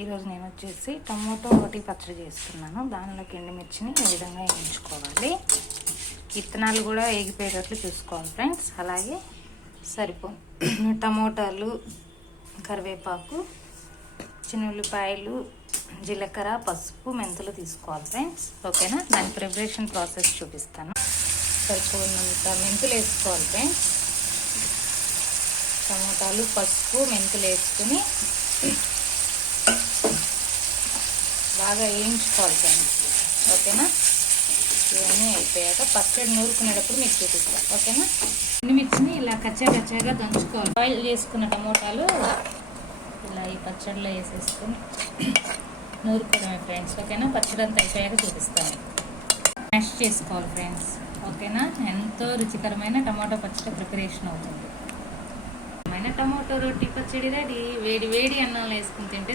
ఈరోజు నేను వచ్చేసి టమోటో రోటి పచ్చడి చేస్తున్నాను. దానిలోకి ఎండుమిర్చిని ఈ విధంగా వేయించుకోవాలి. విత్తనాలు కూడా వేగిపోయేటట్లు చూసుకోవాలి ఫ్రెండ్స్. అలాగే టమోటాలు, కరివేపాకు, చిన్న ఉల్లిపాయలు, జీలకర్ర, పసుపు, మెంతులు తీసుకోవాలి ఫ్రెండ్స్. ఓకేనా? దాని ప్రిపరేషన్ ప్రాసెస్ చూపిస్తాను. సరిపోయినంత మెంతులు వేసుకోవాలి ఫ్రెండ్స్. టమోటాలు, పసుపు, మెంతులు వేసుకుని బాగా వేయించుకోవాలి ఫ్రెండ్స్. ఓకేనా? ఇవన్నీ అయిపోయాక పచ్చడి నూరుకునేటప్పుడు మీకు చూపిస్తాను. ఓకేనా? ఎండుమిర్చిని ఇలా కచ్చాగా దంచుకోవాలి. బాయిల్ చేసుకున్న టమోటాలు ఇలా ఈ పచ్చడిలో వేసేసుకొని నూరుకోవడమే ఫ్రెండ్స్. ఓకేనా? పచ్చడి అంతా అయిపోయాక చూపిస్తాను. మ్యాష్ చేసుకోవాలి ఫ్రెండ్స్. ఓకేనా? ఎంతో రుచికరమైన టమాటో పచ్చడి ప్రిపరేషన్ అవుతుంది. టమాటో రోటి పచ్చడి రెడీ. వేడి వేడి అన్నంలో వేసుకుని తింటే